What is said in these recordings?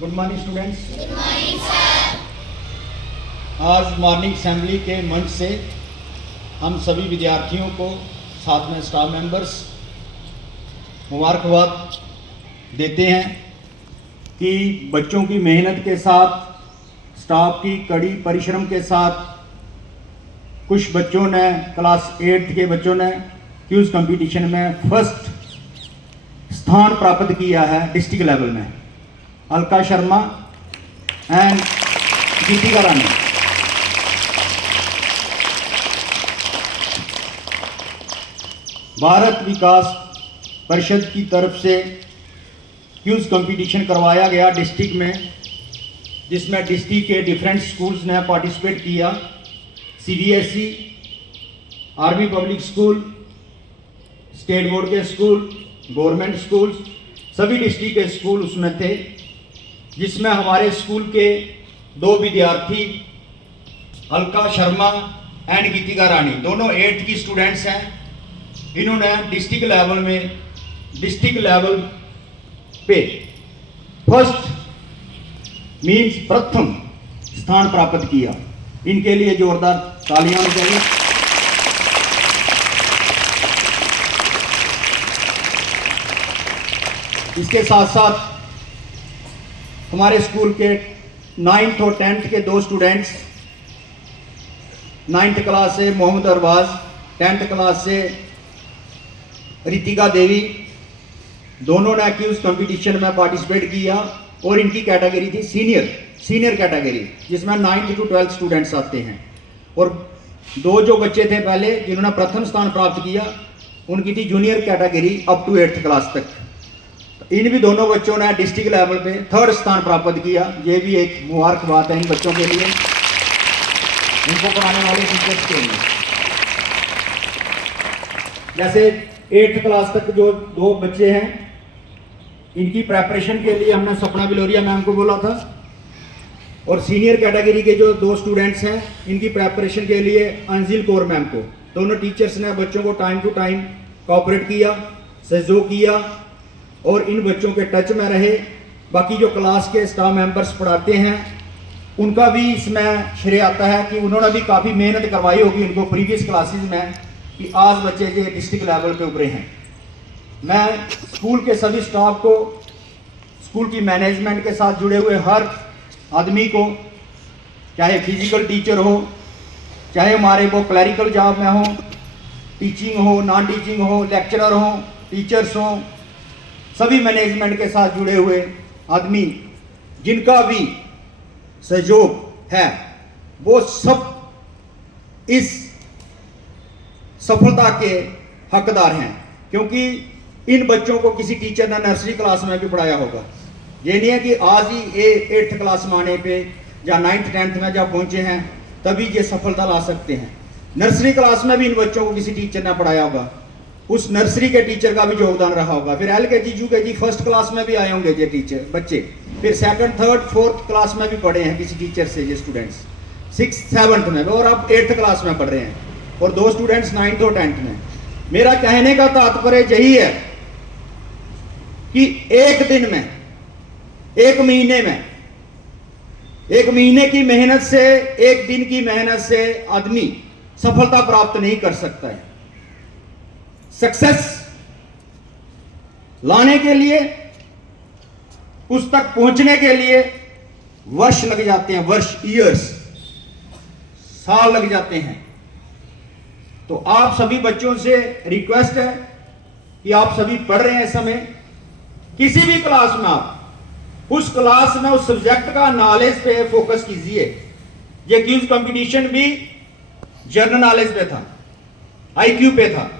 Good morning students. Good morning sir. आज morning assembly के मंच से हम सभी विद्यार्थियों को, साथ में स्टाफ मेंबर्स, मुबारकबाद देते हैं कि बच्चों की मेहनत के साथ, स्टाफ की कड़ी परिश्रम के साथ कुछ बच्चों ने, क्लास 8 के बच्चों ने क्यूज कंपटीशन में फर्स्ट स्थान प्राप्त किया है डिस्ट्रिक्ट लेवल में। अलका शर्मा एंड गीतिका रानी। भारत विकास परिषद की तरफ से क्यूज कंपटीशन करवाया गया डिस्ट्रिक्ट में, जिसमें डिस्ट्रिक्ट के डिफरेंट स्कूल्स ने पार्टिसिपेट किया। CBSE, RB public school, state board के स्कूल, गवर्नमेंट स्कूल, सभी डिस्ट्रिक्ट के स्कूल उसमें थे, जिसमें हमारे स्कूल के 2 विद्यार्थी अलका शर्मा एंड गीतिका रानी, दोनों 8th की स्टूडेंट्स हैं। इन्होंने डिस्ट्रिक्ट लेवल पे फर्स्ट मीन्स प्रथम स्थान प्राप्त किया। इनके लिए जोरदार तालियां होनी चाहिए। इसके साथ साथ हमारे स्कूल के 9th और 10th के 2 स्टूडेंट्स, 9th क्लास से मोहम्मद अरबाज, 10th क्लास से रितिका देवी, दोनों ने क्यूज कंपटीशन में पार्टिसिपेट किया और इनकी कैटेगरी थी सीनियर कैटेगरी, जिसमें 9th to 12th स्टूडेंट्स आते हैं। और 2 जो बच्चे थे पहले जिन्होंने प्रथम स्थान प्राप्त किया, उनकी थी junior category up to 8th class तक। इन भी दोनों बच्चों ने डिस्ट्रिक्ट लेवल पे 3rd स्थान प्राप्त किया। ये भी एक मुबारकबाद है इन बच्चों के लिए, इनको पढ़ाने वाले टीचर्स के लिए। जैसे 8th क्लास तक जो 2 बच्चे हैं, इनकी प्रेपरेशन के लिए हमने सपना बिलोरिया मैम को बोला था, और सीनियर कैटेगरी के जो 2 स्टूडेंट्स हैं, इनकी प्रेपरेशन के लिए अंजिल कौर मैम को। दोनों टीचर्स ने बच्चों को टाइम टू टाइम कोऑपरेट किया, सहयोग किया और इन बच्चों के टच में रहे। बाकी जो क्लास के स्टाफ मेंबर्स पढ़ाते हैं, उनका भी इसमें श्रेय आता है कि उन्होंने भी काफ़ी मेहनत करवाई होगी इनको प्रीवियस क्लासेस में, कि आज बच्चे ये डिस्ट्रिक्ट लेवल पे उभरे हैं। मैं स्कूल के सभी स्टाफ को, स्कूल की मैनेजमेंट के साथ जुड़े हुए हर आदमी को, चाहे फिजिकल टीचर हो, चाहे हमारे वो क्लरिकल जॉब में हो, टीचिंग हो, नॉन टीचिंग हो, लेक्चरर हो, टीचर्स हो, सभी मैनेजमेंट के साथ जुड़े हुए आदमी जिनका भी सहयोग है, वो सब इस सफलता के हकदार हैं। क्योंकि इन बच्चों को किसी टीचर ने नर्सरी क्लास में भी पढ़ाया होगा। ये नहीं है कि आज ही 8th क्लास में आने पे या 9th 10th में जब पहुंचे हैं तभी ये सफलता ला सकते हैं। नर्सरी क्लास में भी इन बच्चों को किसी टीचर ने पढ़ाया होगा, उस नर्सरी के टीचर का भी योगदान रहा होगा। फिर LKG UKG फर्स्ट क्लास में भी आए होंगे ये टीचर बच्चे, फिर 2nd 3rd 4th क्लास में भी पढ़े हैं किसी टीचर से ये स्टूडेंट्स, 6th 7th में, और अब 8th क्लास में पढ़ रहे हैं, और 2 स्टूडेंट्स 9th और 10th में। मेरा कहने का तात्पर्य यही है कि एक दिन में, एक महीने में, एक महीने की मेहनत से, एक दिन की मेहनत से आदमी सफलता प्राप्त नहीं कर सकता है। सक्सेस लाने के लिए, उस तक पहुंचने के लिए वर्ष लग जाते हैं, ईयर्स, साल लग जाते हैं। तो आप सभी बच्चों से रिक्वेस्ट है कि आप सभी पढ़ रहे हैं इस समय, किसी भी क्लास में आप उस क्लास में उस सब्जेक्ट का नॉलेज पे फोकस कीजिए। ये क्यूज कंपटीशन भी जनरल नॉलेज पे था, IQ पे था।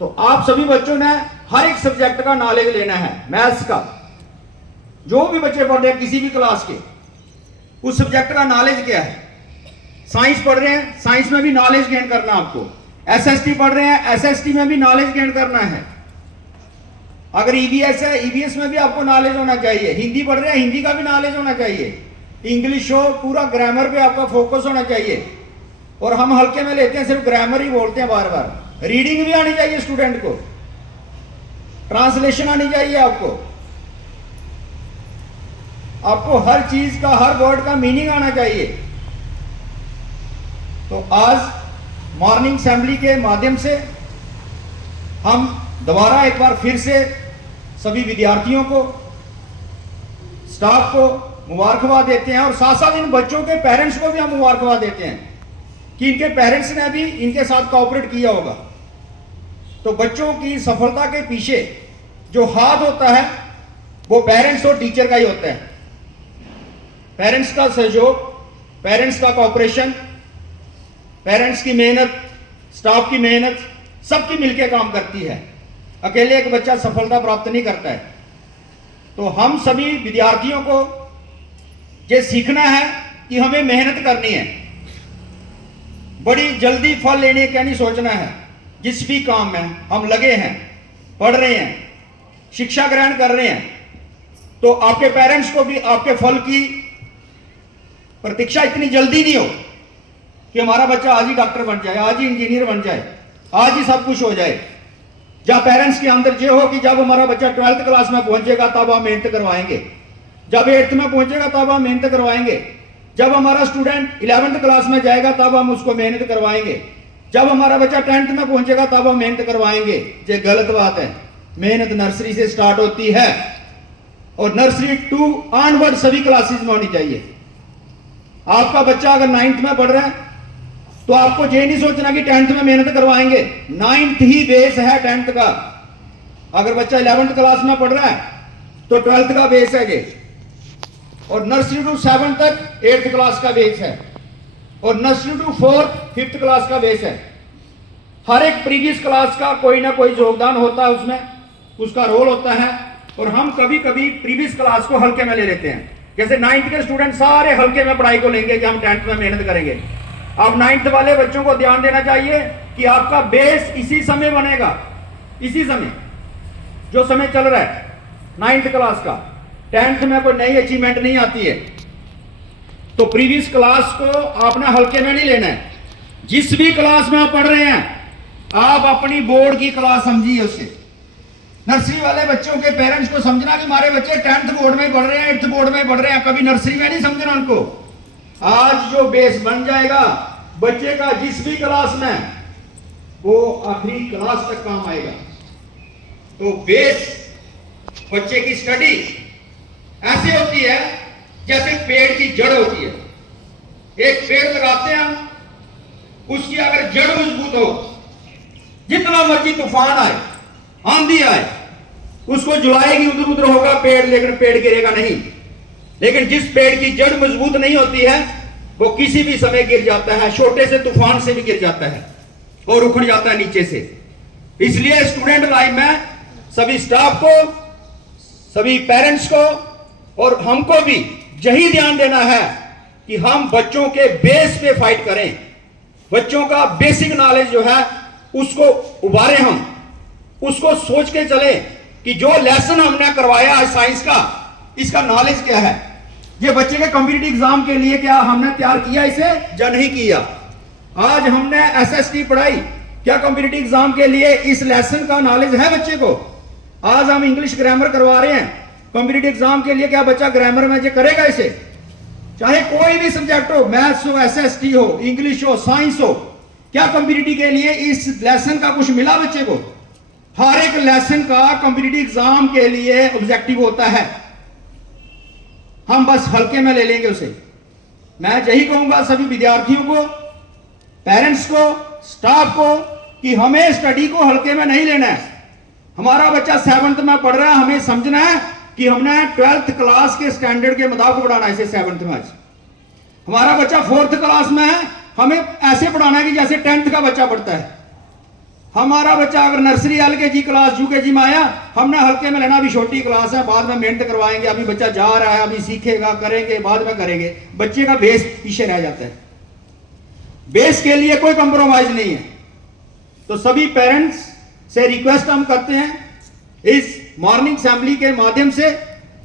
तो आप सभी बच्चों ने हर एक सब्जेक्ट का नॉलेज लेना है। मैथ्स का, जो भी बच्चे पढ़ रहे हैं किसी भी क्लास के, उस सब्जेक्ट का नॉलेज क्या है। साइंस पढ़ रहे हैं, साइंस में भी नॉलेज गेन करना आपको। SST पढ़ रहे हैं, SST में भी नॉलेज गेन करना है। अगर EVS है, EVS में भी आपको नॉलेज होना चाहिए। हिंदी पढ़ रहे हैं, हिंदी का भी नॉलेज होना चाहिए। इंग्लिश हो, पूरा ग्रामर पे आपका फोकस होना चाहिए। और हम हल्के में लेते हैं, सिर्फ ग्रामर ही बोलते हैं बार बार। रीडिंग भी आनी चाहिए स्टूडेंट को, ट्रांसलेशन आनी चाहिए आपको। आपको हर चीज का, हर वर्ड का मीनिंग आना चाहिए। तो आज मॉर्निंग असेंबली के माध्यम से हम दोबारा एक बार फिर से सभी विद्यार्थियों को, स्टाफ को मुबारकबाद देते हैं और साथ साथ इन बच्चों के पेरेंट्स को भी हम मुबारकबाद देते हैं कि इनके पेरेंट्स ने भी इनके साथ कोऑपरेट किया होगा। तो बच्चों की सफलता के पीछे जो हाथ होता है वो पेरेंट्स और टीचर का ही होता है। पेरेंट्स का सहयोग, पेरेंट्स का कोऑपरेशन, पेरेंट्स की मेहनत, स्टाफ की मेहनत, सबकी मिलकर काम करती है। अकेले एक बच्चा सफलता प्राप्त नहीं करता है। तो हम सभी विद्यार्थियों को ये सीखना है कि हमें मेहनत करनी है, बड़ी जल्दी फल लेने का नहीं सोचना है। जिस भी काम में हम लगे हैं, पढ़ रहे हैं, शिक्षा ग्रहण कर रहे हैं, तो आपके पेरेंट्स को भी आपके फल की प्रतीक्षा इतनी जल्दी नहीं हो कि हमारा बच्चा आज ही डॉक्टर बन जाए, आज ही इंजीनियर बन जाए, आज ही सब कुछ हो जाए। जब पेरेंट्स के अंदर ये हो कि जब हमारा बच्चा 12th क्लास में पहुंचेगा तब हम मेहनत करवाएंगे, जब 8th में पहुंचेगा तब हम मेहनत करवाएंगे, जब हमारा स्टूडेंट 11th क्लास में जाएगा तब हम उसको मेहनत करवाएंगे, जब हमारा बच्चा 10th में पहुंचेगा तब हम मेहनत करवाएंगे। ये गलत बात है। मेहनत नर्सरी से स्टार्ट होती है और नर्सरी टू ऑनवर्ड सभी क्लासेस में होनी चाहिए। आपका बच्चा अगर 9th में पढ़ रहा है तो आपको ये नहीं सोचना कि 10th में मेहनत करवाएंगे। 9th ही बेस है 10th का। अगर बच्चा 11th क्लास में पढ़ रहा है तो 12th का बेस है ये, और नर्सरी टू 7 तक 8th क्लास का बेस है, और nursery to 4th 5th class का बेस है। हर एक प्रीवियस क्लास का कोई ना कोई योगदान होता है, उसमें उसका रोल होता है। और हम कभी कभी प्रीवियस क्लास को हल्के में ले लेते हैं। जैसे 9th के स्टूडेंट सारे हल्के में पढ़ाई को लेंगे कि हम 10th में मेहनत करेंगे। अब 9th वाले बच्चों को ध्यान देना चाहिए कि आपका बेस इसी समय बनेगा, इसी समय जो समय चल रहा है 9th क्लास का। 10th में कोई नई अचीवमेंट नहीं आती है, तो प्रीवियस क्लास को आपने हल्के में नहीं लेना है। जिस भी क्लास में आप पढ़ रहे हैं आप अपनी बोर्ड की क्लास समझिए उसे। नर्सरी वाले बच्चों के पेरेंट्स को समझना कि हमारे बच्चे 10th बोर्ड में पढ़ रहे हैं, 8th बोर्ड में पढ़ रहे हैं, कभी नर्सरी में नहीं समझना उनको। आज जो बेस बन जाएगा बच्चे का जिस भी क्लास में, वो आखिरी क्लास तक काम आएगा। तो बेस बच्चे की स्टडी ऐसे होती है जैसे पेड़ की जड़ होती है। एक पेड़ लगाते हैं हम, उसकी अगर जड़ मजबूत हो, जितना मर्जी तूफान आए, आंधी आए, उसको जुलाएगी, उधर उधर होगा पेड़, लेकिन पेड़ गिरेगा नहीं। लेकिन जिस पेड़ की जड़ मजबूत नहीं होती है वो किसी भी समय गिर जाता है, छोटे से तूफान से भी गिर जाता है और उखड़ जाता है नीचे से। इसलिए स्टूडेंट लाइफ में सभी स्टाफ को, सभी पेरेंट्स को और हमको भी यही ध्यान देना है कि हम बच्चों के बेस पे फाइट करें। बच्चों का बेसिक नॉलेज जो है उसको उभारें, हम उसको सोच के चले कि जो लेसन हमने करवाया आज साइंस का, इसका नॉलेज क्या है। ये बच्चे के कॉम्पिटिटिव एग्जाम के लिए क्या हमने तैयार किया इसे या नहीं किया। आज हमने एसएसटी पढ़ाई, क्या कॉम्पिटिटिव एग्जाम के लिए इस लेसन का नॉलेज है बच्चे को। आज हम इंग्लिश ग्रामर करवा रहे हैं कॉम्पिटिटिव एग्जाम के लिए, क्या बच्चा ग्रामर में ये करेगा इसे। चाहे कोई भी सब्जेक्ट हो, मैथ्स हो, एसएसटी हो, इंग्लिश हो, साइंस हो, क्या कॉम्पिटिटिव के लिए इस लेसन का कुछ मिला बच्चे को। हर एक लेसन का कॉम्पिटिटिव एग्जाम के लिए ऑब्जेक्टिव होता है, हम बस हल्के में ले लेंगे उसे। मैं यही कहूंगा सभी विद्यार्थियों को, पेरेंट्स को, स्टाफ को कि हमें स्टडी को हल्के में नहीं लेना है। हमारा बच्चा 7th में पढ़ रहा है, हमें समझना है कि हमने 12th क्लास के स्टैंडर्ड के मुताबिक पढ़ाना है इसे 7th में। हमारा बच्चा 4th क्लास में है, हमें ऐसे पढ़ाना है कि जैसे 10th का बच्चा पढ़ता है। हमारा बच्चा अगर नर्सरी एलकेजी क्लास यूकेजी में आया, हमने हल्के में लेना, अभी छोटी क्लास है, बाद में मेहनत करवाएंगे, अभी बच्चा जा रहा है, अभी सीखेगा, करेंगे, बाद में करेंगे। बच्चे का बेस पीछे रह जाता है। बेस के लिए कोई कंप्रोमाइज नहीं है। तो सभी पेरेंट्स से रिक्वेस्ट हम करते हैं, इस मॉर्निंग असेंबली के माध्यम से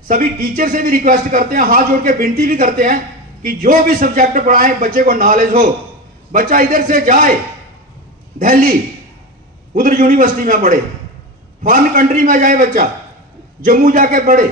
सभी टीचर से भी रिक्वेस्ट करते हैं, हाथ जोड़ के विनती भी करते हैं कि जो भी सब्जेक्ट पढ़ाएं बच्चे को नॉलेज हो। बच्चा इधर से जाए दिल्ली, उधर यूनिवर्सिटी में पढ़े, फॉरेन कंट्री में जाए बच्चा, जम्मू जाके पढ़े,